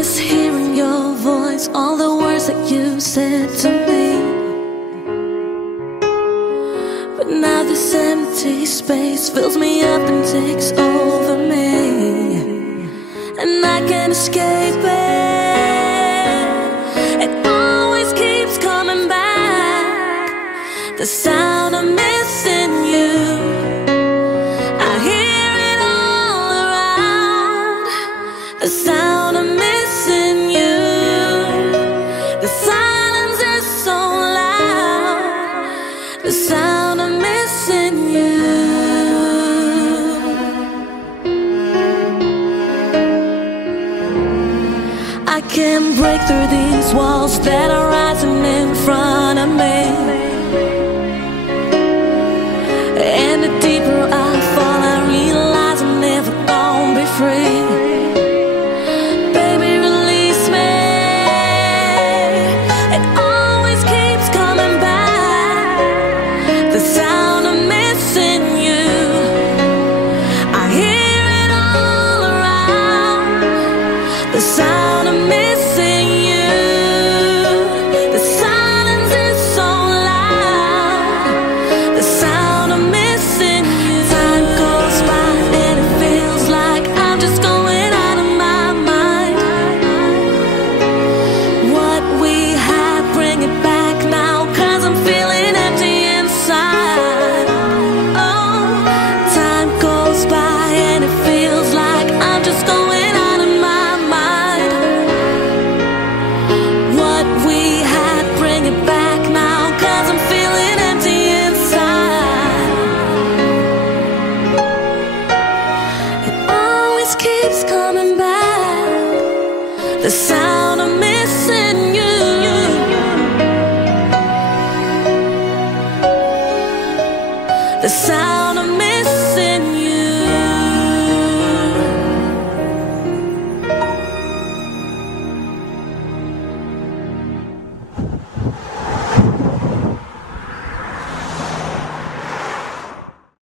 miss hearing your voice, all the words that you said to me. But now this empty space fills me up and takes over me, and I can't escape it. It always keeps coming back, the sound of missing you. I hear it all around, the sound of missing you. The silence is so loud, the sound of missing you. I can't break through these walls that are rising in front of me, and the deeper I fall, I realize I'm never gonna be free. Baby, release me. It always keeps coming back, the sound of missing you. I hear it all around, the sound of missing you. The silence is so loud, the sound of missing you. Time goes by and it feels like I'm just going out of my mind. What we had, bring it back now, 'cause I'm feeling empty inside. Oh, time goes by and it feels like I'm just going out of my mind. What we had, bring it back now, 'cause I'm feeling empty inside. It always keeps coming back, the sound of missing you. The sound